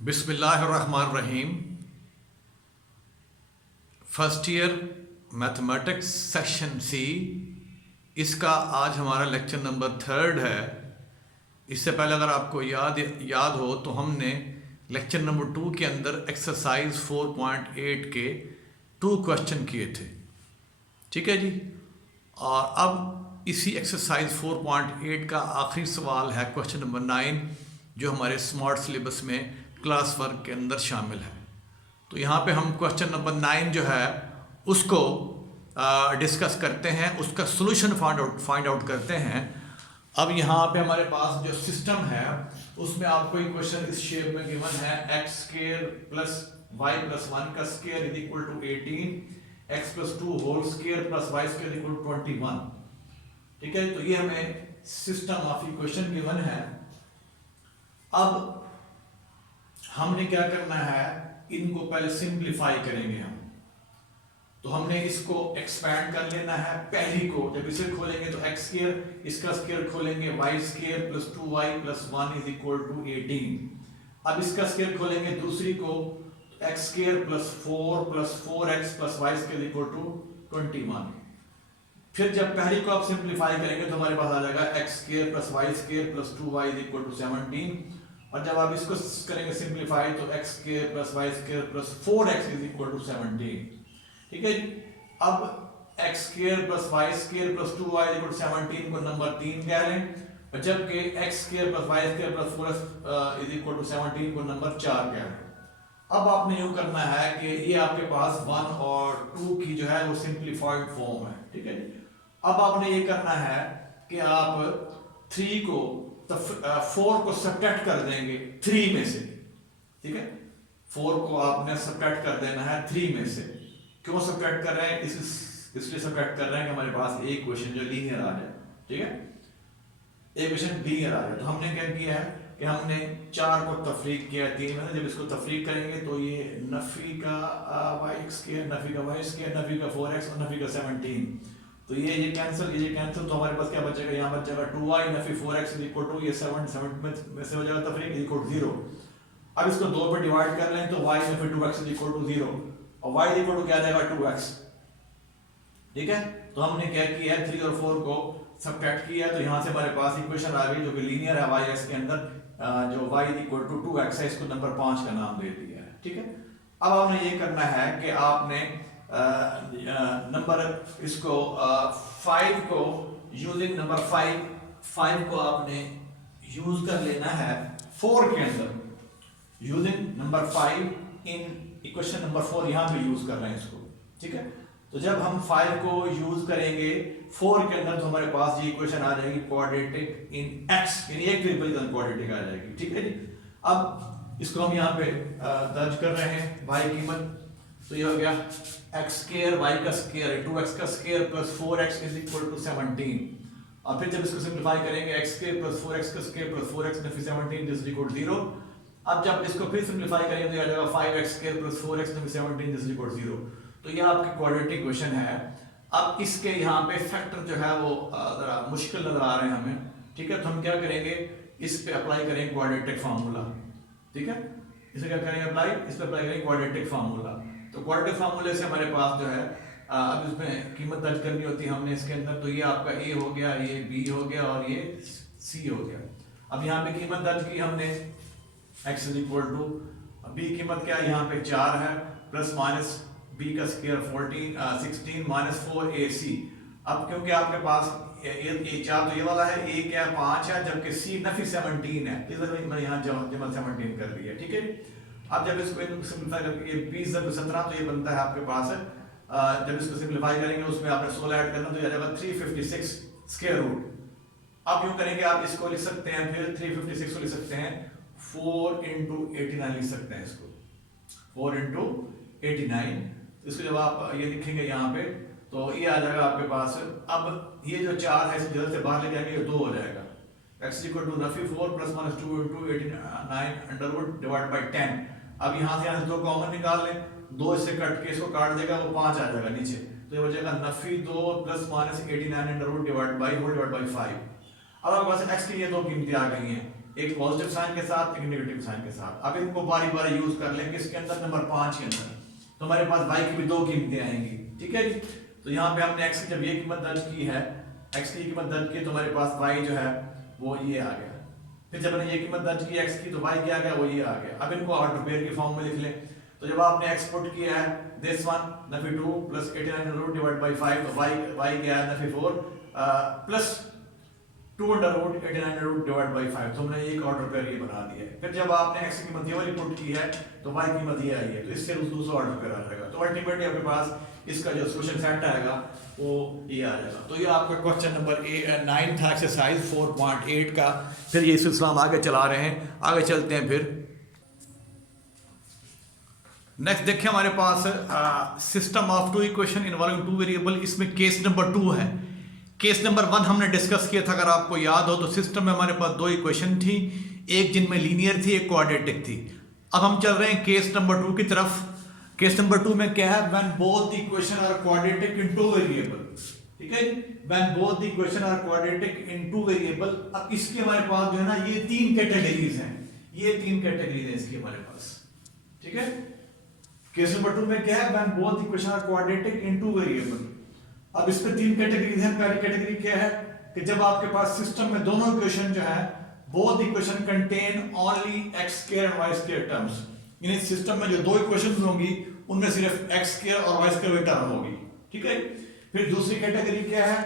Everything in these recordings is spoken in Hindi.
बिस्मिल्लाहिर्रहमानिर्रहीम। First year mathematics section C, इसका आज हमारा लेक्चर नंबर 3 है। इससे पहले अगर आपको याद हो तो हमने लेक्चर नंबर 2 के अंदर एक्सरसाइज 4.8 के 2 क्वेश्चन किए थे, ठीक है जी। और अब इसी एक्सरसाइज 4.8 का आखिरी सवाल है क्वेश्चन नंबर 9, जो हमारे स्मार्ट सिलेबस में क्लास वर्क के अंदर शामिल है। तो यहाँ पे हम क्वेश्चन नंबर 9 जो है उसको डिस्कस करते हैं, उसका सोल्यूशन फाइंड आउट करते हैं। अब यहाँ पे हमारे पास जो सिस्टम है उसमें आपको एक क्वेश्चन इस शेप में गिवन है, x square plus y plus 1 का square is equal to 18, x plus 2 whole square plus y square equal to 21, ठीक है। तो ये हमें सिस्टम ऑफ इक्वेशन गिवन है। अब हमने क्या करना है, इनको पहले सिंप्लीफाई करेंगे हम। तो हमने इसको एक्सपैंड कर लेना है। पहली को जब इसे खोलेंगे तो एक्स स्क्वायर, इसका स्क्वायर खोलेंगे y square plus 2y plus 1 is equal to 18। अब इसका स्क्वायर खोलेंगे दूसरी को, x square plus 4 plus 4x plus y square equal to 21। फिर जब पहली को आप सिंप्लीफाई करेंगे तो हमारे पास आ जाएगा x square plus y square plus 2y is equal to 17। और जब आप इसको करेंगे सिंप्लीफाई तो x square plus y square plus 4x is equal to 17, ठीक है। अब x square plus y square plus 2y equal to 17 को नंबर 3 कह लें, और जबकि x square plus y square plus 4x is equal to 17 को नंबर 4 कह लें। अब आपने यूं करना है कि ये आपके पास 1 और 2 की जो है वो सिंप्लीफाइड फॉर्म है, ठीक है। अब आपने ये करना है कि आप 3 को 4 को सब्ट्रैक्ट कर देंगे 3 में से, ठीक है। 4 को आपने सब्ट्रैक्ट कर देना है 3 में से। क्यों सब्ट्रैक्ट कर रहे हैं? इसलिए सब्ट्रैक्ट कर रहे हैं कि हमारे पास एक क्वेश्चन जो लीनियर आ जाए, ठीक है, एक क्वेश्चन लीनियर आ जाए। तो हमने क्या किया है कि हमने 4 को तफरीक किया 3 में से। जब इसको तफरीक करेंगे तो ये नफी का y स्क्वायर, नफी का y स्क्वायर, नफी का 4x और नफी का 17, तो ये कैंसिल, तो हमारे पास क्या बचेगा, यहाँ बचेगा 2y Nafi 4x is equal to ये 7 में से हो जाएगा तफरीक इज इक्वल टू 0। अब इसको 2 पे डिवाइड कर लें तो y नफी 2x इज इक्वल टू 0 और y इज इक्वल टू क्या आ जाएगा 2x, ठीक है। तो हमने क्या किया है, 3 और 4 को सब्ट्रैक्ट किया, तो यहाँ से हमारे पास इक्वेशन आ गई जो कि लीनियर है y के अंदर, जो y is equal to 2x है, इसको नंबर 5 का नाम दे दिया है, ठीक है। अब आपने ये करना है कि आपने नंबर इसको 5 को यूजिंग नंबर 5 को आपने यूज कर लेना है 4 के अंदर, using number 5 in equation number 4, यहां पे यूज कर रहे हैं इसको, ठीक है। तो जब हम 5 को यूज करेंगे 4 के अंदर तो हमारे पास ये इक्वेशन आ जाएगी क्वाड्रेटिक इन x, यानी एक वेरिएबल का क्वाड्रेटिक आ जाएगी, ठीक है जी। अब इसको हम यहाँ पे दर्ज कर रहे हैं y की कीमत, तो ये हो गया एक्स स्क्वायर वाई का स्क्वायर 2x का square plus 4x is equal to 17। और फिर जब इसको सिंप्लीफाई करेंगे एक्स स्क्वायर प्लस 4x का स्क्वायर प्लस 4x नफी 17 इज इक्वल टू 0। अब जब इसको फिर सिंप्लीफाई करेंगे तो आ जाएगा 5x स्क्वायर प्लस 4x नफी 17 इज इक्वल टू 0। तो ये आपकी क्वाड्रेटिक इक्वेशन है। अब इसके यहाँ पे फैक्टर जो है वो जरा मुश्किल नजर आ रहे हैं हमें, ठीक है। तो हम क्या करेंगे, इस पे अप्लाई करेंगे क्वाड्रेटिक फार्मूला, ठीक है। इसे क्या करेंगे अप्लाई, इस पे अप्लाई करेंगे क्वाड्रेटिक फार्मूला। तो क्वाड्रेटिक फार्मूले से हमारे पास जो है अब इसमें कीमत दर्ज करनी होती है हमने इसके अंदर, तो ये आपका a हो गया, ये b हो गया और ये c हो गया। अब यहाँ पे कीमत दर्ज की हमने x is equal to b, कीमत क्या है यहाँ पे 4 है, प्लस माइनस b का स्क्वायर 16 माइनस 4ac। अब क्योंकि आपके पास ये 4 तो ये वाला है, a क्या 5 है, जबकि c नफी 17 है, इसलिए मैंने यहाँ जमा 17 कर दिया, ठीक है। अब जब इसको सिंप्लीफाई करके ये 20 जब 17 तो ये बनता है आपके पास, जब इसको सिंप्लीफाई करेंगे उसमें आपने 16 ऐड करना तो ये आ जाएगा 356 स्क्वायर रूट। अब यूं करेंगे, आप इसको लिख सकते हैं, फिर 356 को लिख सकते हैं 4 इंटू 89 लिख सकते हैं इसको, 4 इंटू 89। इसको जब आप ये लिखेंगे यहाँ पे तो ये आ जाएगा आपके पास। अब ये जो 4 है इसे जल्द से बाहर ले जाएंगे, ये 2 हो जाएगा, x इक्वल टू नफी 4 plus minus 2 into 89 under root divide by 10। अब यहाँ से 2 कॉमन निकाल लें, 2 इससे कट के इसको काट देगा, वो 5 आ जाएगा नीचे, तो ये बचेगा नफी 2 plus minus 89 under root divide by 5। अब आपके पास x की ये 2 कीमतें आ गई हैं, एक पॉजिटिव साइन के साथ, एक नेगेटिव साइन के साथ। अब इनको बारी बारी यूज कर लेंगे इसके अंदर, नंबर 5 के अंदर तो हमारे पास y की भी दो कीमतें आएंगी, ठीक है जी। तो यहाँ पे हमने x की जब ये कीमत दर्ज की है, x की कीमत दर्ज की तो हमारे पास y जो है वो ये आ गया। फिर जब हमने ये कीमत दर्ज की x की तो y क्या आ गया, वो ये आ गया। अब इनको ऑर्डर पेयर के फॉर्म में लिख लें। तो जब आपने x पुट किया है दिस वन नफी 2 प्लस 89 डिवाइड बाई 5 तो y क्या है नफी 4 plus 2 under root 89 root divide by 5 तो हमने एक ऑर्डर पेयर ये बना दिया है। फिर जब आपने x की कीमत ये वाली पुट की है तो y की कीमत ये आई है, तो इससे दूसरा ऑर्डर पेयर आ जाएगा। तो अल्टीमेटली आपके पास इसका जो सॉल्यूशन सेट आएगा वो ये आ जाएगा। तो ये आपका क्वेश्चन नंबर 9 था एक्सरसाइज 4.8 का। फिर ये सिलसिला हम आगे चला रहे हैं, आगे चलते हैं। फिर नेक्स्ट देखिए हमारे पास system of two equation involving two variable, इसमें केस नंबर 2 है। केस नंबर 1 हमने डिस्कस किया था, अगर आपको याद हो तो सिस्टम में हमारे पास दो इक्वेशन थी, एक जिनमें लीनियर थी, एक क्वाड्रेटिक थी। अब हम चल रहे हैं केस नंबर 2 की तरफ। केस नंबर 2 में क्या है, when both the equation are quadratic in two variable, ठीक है, when both the equation are quadratic in two variable. अब इसके हमारे पास जो है ना ये 3 कैटेगरीज हैं, ये 3 कैटेगरीज हैं इसकी हमारे पास, ठीक है। केस नंबर 2 में क्या है, when both the equation are quadratic in two variable. अब इसमें 3 कैटेगरीज हैं। पहली कैटेगरी क्या है कि जब आपके पास सिस्टम में दोनों इक्वेशन जो है both equation contain only x square and y square terms, यानी सिस्टम में जो दो इक्वेशंस होंगी उनमें सिर्फ x स्क्वायर और y स्क्वायर टर्म होगी, ठीक है। फिर दूसरी कैटेगरी क्या है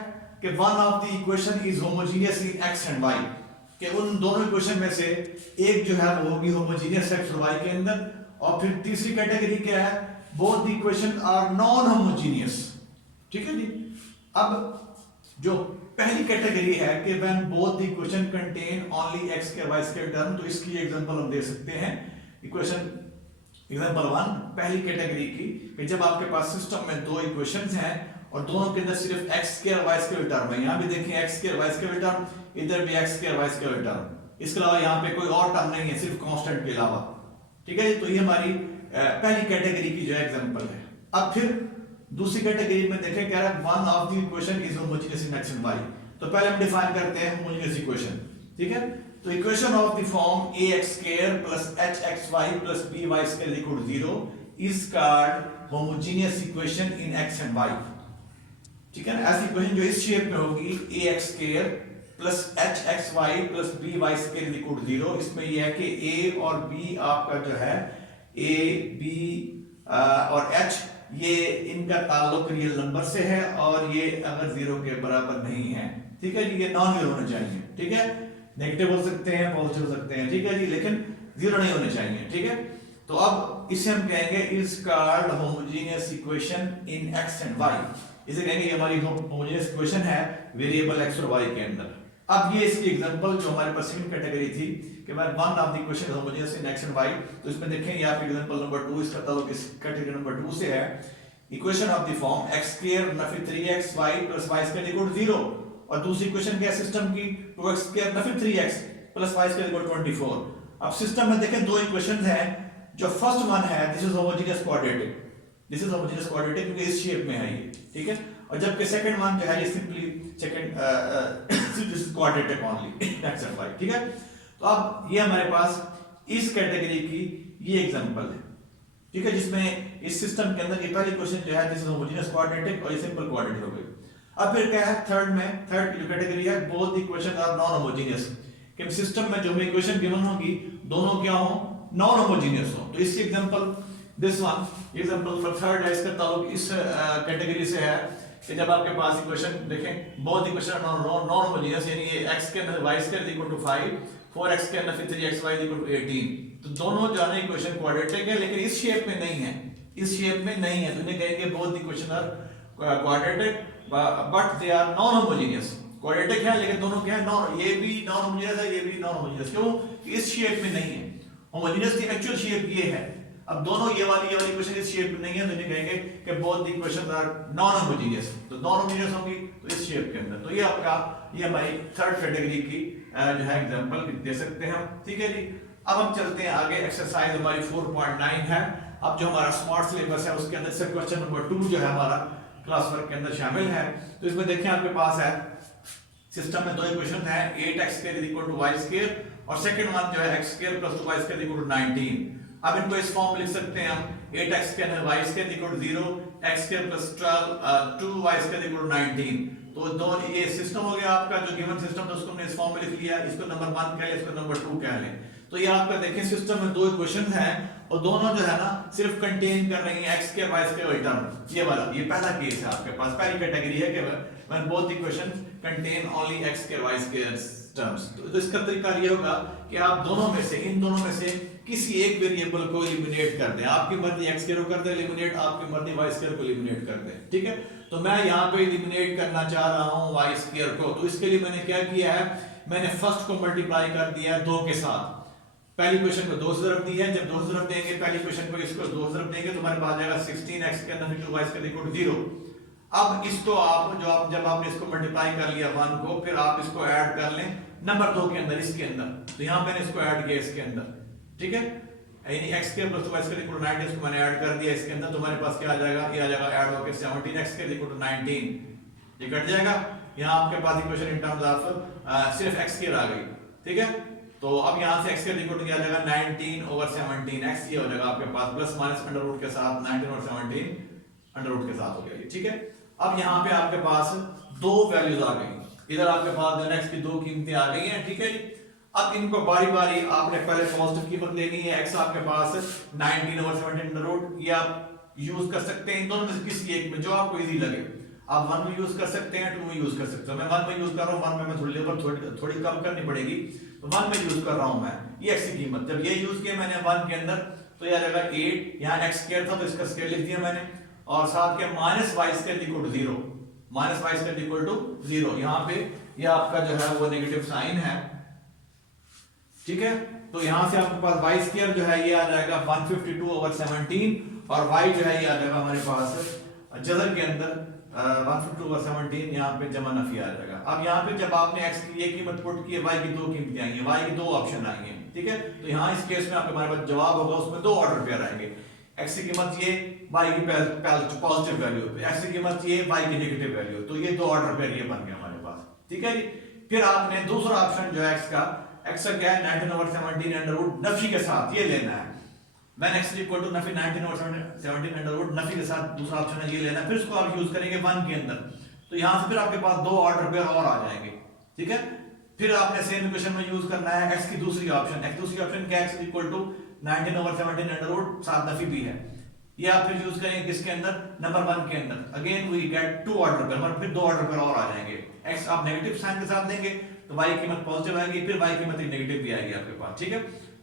कि one of the equation is homogeneous in x and y, कि उन दोनों इक्वेशन में से एक जो है वो होगी होमोजेनियस x और y के अंदर। और फिर तीसरी कैटेगरी क्या है, both the equation are non homogeneous, ठीक है जी। अब जो पहली कैटेगरी है कि when both the equation contain only x square y square term, तो इसकी एग्जांपल हम दे सकते हैं। इक्वेशन एग्जांपल 1 पहली कैटेगरी की कि जब आपके पास सिस्टम में दो इक्वेशंस हैं और दोनों के अंदर सिर्फ x square y square term है। यहां भी देखें x square y square term, इधर भी x square y square term, इसके अलावा यहां पे कोई और टर्म नहीं है सिर्फ कांस्टेंट के अलावा, ठीक है। तो ये हमारी पहली कैटेगरी की जो एग्जांपल है। अब फिर दूसरी कैटेगरी में देखें क्या है, one of the equation is homogeneous in x and y। तो पहले हम डिफाइन करते हैं होमोजेनियस इक्वेशन, ठीक है। तो equation of the form ax square plus hxy plus by square equal to 0 is called homogeneous equation in x and y, ठीक है ना। ऐसी इक्वेशन जो इस शेप में होगी ax square plus hxy plus by square equal to 0, इसमें यह है कि a और b आपका जो है a b और h ये इनका ताल्लुक रियल नंबर से है और ये अगर 0 के बराबर नहीं है, ठीक है जी, ये नॉन जीरो होना चाहिए, ठीक है। नेगेटिव हो सकते हैं, पॉजिटिव हो सकते हैं, ठीक है जी, लेकिन 0 नहीं होने चाहिए, ठीक है। तो अब इसे हम कहेंगे is called homogeneous equation in x and y। इसे कहेंगे ये हमारी होमोजेनियस इक्वेशन है वेरिएबल x और y के अंदर। अब ये इसकी एग्जांपल जो हमारे पास सेकंड कैटेगरी थी कि when one of the equation homogeneous in x and y, तो इसमें देखें यहाँ पे एग्जांपल नंबर 2 इसका ताल्लुक इस कैटेगरी नंबर 2 से है। Equation of the form x square नफी 3xy plus y square equal to 0, और दूसरी इक्वेशन क्या है सिस्टम की 2x स्क्वायर नफी 3x plus y square equal to 24। अब सिस्टम में देखें दो इक्वेशंस हैं, जो फर्स्ट वन है this is homogeneous quadratic, this is homogeneous quadratic क्योंकि इस शेप में है ये, ठीक है। और जबकि सेकंड वन जो है ये simply second this is quadratic only x and y, ठीक है। तो अब ये हमारे पास इस कैटेगरी की ये एग्जांपल है, ठीक है, जिसमें इस सिस्टम के अंदर ये पहली क्वेश्चन जो है दिस इज होमोजेनियस क्वाड्रेटिक और ये सिंपल क्वाड्रेटिक हो गई। अब फिर क्या है थर्ड में, थर्ड की जो कैटेगरी है both equation are non homogeneous, कि सिस्टम में जो हमें इक्वेशन गिवन होगी दोनों क्या हो, नॉन होमोजेनियस हो। तो इसकी example this one example number third है, इसका ताल्लुक इस कैटेगरी से है कि जब आपके पास इक्वेशन देखें बोथ इक्वेशन नॉन होमोजेनियस, यानी ये x के y square equal to 5 4x के नफी 3xy इक्वल टू 18, तो दोनों जाने इक्वेशन क्वाड्रेटिक है लेकिन इस शेप में नहीं है, इस शेप में नहीं है, तो इन्हें कहेंगे both equation are quadratic but they are non homogeneous. Quadratic है लेकिन दोनों क्या है नॉन, ये भी नॉन होमोजेनियस है ये भी नॉन होमोजेनियस, क्यों इस शेप में नहीं है। होमोजेनियस की एक्चुअल शेप ये है, अब दोनों ये वाली इक्वेशन इस शेप में नहीं है, तो इन्हें कहेंगे कि both the equations are non homogeneous. तो नॉन होमोजेनियस होंगी तो इस शेप के अंदर। तो ये आपका ये हमारी थर्ड कैटेगरी की जो है एग्जांपल दे सकते हैं हम, ठीक है जी। अब हम चलते हैं आगे, एक्सरसाइज हमारी 4.9 है। अब जो हमारा स्मार्ट सिलेबस है उसके अंदर से क्वेश्चन नंबर 2 जो है हमारा क्लास वर्क के अंदर शामिल है। तो इसमें देखिए आपके पास है सिस्टम में दो इक्वेशन है 8x² = y² और सेकंड वन जो है x square plus 2y square equal to 19। अब इनको इस फॉर्म में लिख सकते हैं हम 8x square y square equal to 0, x square plus 2y square equal to 19। तो दो ये सिस्टम हो गया आपका जो गिवन सिस्टम था उसको हमने इस फॉर्म में लिख लिया, इसको नंबर 1 कह लें, इसको नंबर 2 कह लें। तो ये आपका देखें सिस्टम में दो इक्वेशन है और दोनों जो है ना सिर्फ कंटेन कर रही हैं x square y square term. ये वाला ये पहला केस है आपके पास, पहली कैटेगरी है कि when both equations contain only x square y square terms. तो इसका तरीका ये होगा कि आप दोनों में से इन दोनों में से किसी एक वेरिएबल को एलिमिनेट कर दें। आपकी मर्जी x स्क्वायर को कर दे एलिमिनेट, आपकी मर्जी y स्क्वायर को एलिमिनेट कर दे। ठीक है, तो मैं यहाँ पे एलिमिनेट करना चाह रहा हूँ y स्क्वायर को। तो इसके लिए मैंने क्या किया है, मैंने फर्स्ट को मल्टीप्लाई कर दिया है 2 के साथ। पहली इक्वेशन को 2 से ज़रब दी है, जब 2 से ज़रब देंगे पहली इक्वेशन को इसको 2 से ज़रब देंगे तो हमारे पास आ जाएगा 16x के अंदर 2y स्क्वायर इक्वल टू 0। अब इसको आप जब आपने इसको मल्टीप्लाई कर लिया 1 को, फिर आप इसको ऐड कर लें नंबर 2 के अंदर, इसके अंदर। तो यहाँ मैंने इसको ऐड किया इसके अंदर, ठीक है, यानी x square plus 2y square equal to 19 इसको मैंने ऐड कर दिया इसके अंदर। तो हमारे पास क्या आ जाएगा, ये आ जाएगा ऐड होकर 17x स्क्वायर इक्वल टू 19, ये कट जाएगा। यहाँ आपके पास इक्वेशन इन टर्म्स ऑफ सिर्फ x स्क्वायर आ गई। ठीक है, तो अब यहाँ से x स्क्वायर इक्वल टू क्या आ जाएगा 19/17x, ये हो जाएगा आपके पास प्लस माइनस अंडर रूट के साथ 19/17 अंडर रूट के साथ हो गया ये। ठीक है, अब यहाँ पे आपके पास दो वैल्यूज आ गई, इधर आपके पास x की दो कीमतें आ गई हैं। ठीक है जी, अब इनको बारी बारी आपने पहले पॉजिटिव कीमत लेनी है, x आपके पास 19/17 अंडर रूट, ये आप यूज कर सकते हैं इन दोनों में से किसी एक में जो आपको इजी लगे। आप 1 में यूज कर सकते हैं, 2 में यूज कर सकते हो। मैं 1 में यूज कर रहा हूँ, 1 में मैं थोड़ी लेबर थोड़ी कम करनी पड़ेगी, तो 1 में यूज कर रहा हूँ मैं ये x की कीमत। जब ये यूज किया मैंने 1 के अंदर तो ये आ जाएगा 8, यहाँ x स्क्वायर था तो इसका स्क्वायर लिख दिया मैंने, और साथ के minus y square equal to 0, minus y square equal to 0। यहाँ पे ये आपका जो है वो नेगेटिव साइन है। ठीक है, तो यहाँ से आपके पास y स्क्वायर जो है ये आ जाएगा 152/17 और y जो है ये आ जाएगा हमारे पास जज़र के अंदर 152/17, यहाँ पे जमा नफी आ जाएगा। अब यहाँ पे जब आपने x की ये कीमत पुट की है, y की दो कीमतें आई हैं, y की दो ऑप्शन आई हैं। ठीक है, तो यहाँ इस केस में आपके हमारे पास जवाब होगा, उसमें दो ऑर्डर पेयर आएंगे, x की कीमत ये, y की पॉजिटिव वैल्यू, x की कीमत ये, y की नेगेटिव वैल्यू। तो ये दो ऑर्डर पेयर ये बन गए हमारे पास। ठीक है जी, फिर आपने दूसरा ऑप्शन जो है x का क्या है 19/17 अंडर रूट नफी के साथ ये लेना है। When x इक्वल टू नफी 19/17 अंडर रूट नफी के साथ दूसरा ऑप्शन है ये लेना है। फिर इसको आप यूज करेंगे 1 के अंदर, तो यहाँ से फिर आपके पास दो ऑर्डर पेयर और आ जाएंगे। ठीक है, फिर आपने सेम इक्वेशन में यूज करना है x की दूसरी ऑप्शन। क्या x equal to 19/17 under root साथ नफी भी है, ये आप फिर यूज करेंगे किसके अंदर, नंबर 1 के अंदर। Again we get to order pair, मतलब फिर दो ऑर्डर पेयर और आ जाएंगे। x आप नेगेटिव साइन के साथ देंगे तो y की कीमत पॉजिटिव आएगी, फिर y की कीमत नेगेटिव भी आएगी आपके पास। ठीक है,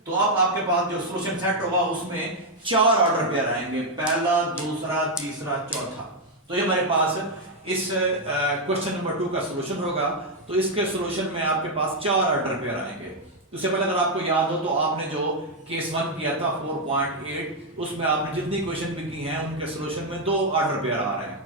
तो अब आपके पास जो सॉल्यूशन सेट होगा उसमें 4 ऑर्डर पेयर आएंगे, पहला, दूसरा, तीसरा, चौथा। तो ये हमारे पास इस क्वेश्चन नंबर 2 का सॉल्यूशन होगा। तो इसके सॉल्यूशन में आपके पास 4 ऑर्डर पेयर आएंगे। उससे पहले अगर आपको याद हो तो आपने जो केस 1 किया था 4.8, उसमें आपने जितनी क्वेश्चन भी की हैं उनके सॉल्यूशन में 2 ऑर्डर पेयर आ रहे हैं।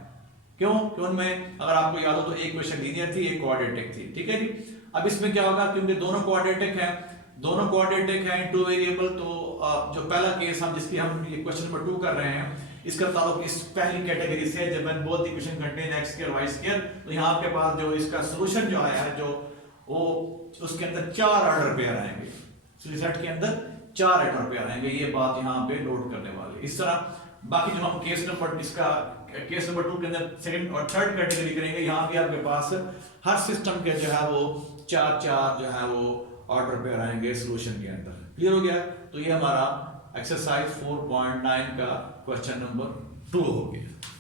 क्यों? क्यों उनमें अगर आपको याद हो तो एक क्वेश्चन लीनियर थी, एक क्वाड्रेटिक थी। ठीक है जी, अब इसमें क्या होगा, क्योंकि दोनों क्वाड्रेटिक हैं, दोनों क्वाड्रेटिक हैं, 2 वेरिएबल, तो जो पहला केस हम जिसकी हम ये क्वेश्चन नंबर 2 कर रहे हैं इसका ताल्लुक इस पहली कैटेगरी से, जब मैं both equation contain x square y square, तो यहाँ आपके पास जो इसका सॉल्यूशन जो आया है, जो वो उसके अंदर 4 ऑर्डर पेयर आएंगे, सेट के अंदर 4 ऑर्डर पेयर आएंगे। ये बात यहाँ पे नोट करने वाली। इस तरह बाकी जो हम केस नंबर 2 के अंदर सेकंड और थर्ड कैटेगरी करेंगे, यहाँ भी आपके पास हर सिस्टम के जो है वो 4 जो है वो ऑर्डर पेयर आएंगे सॉल्यूशन के अंदर। क्लियर हो गया? तो ये हमारा एक्सरसाइज 4.9 का क्वेश्चन नंबर 2 हो गया।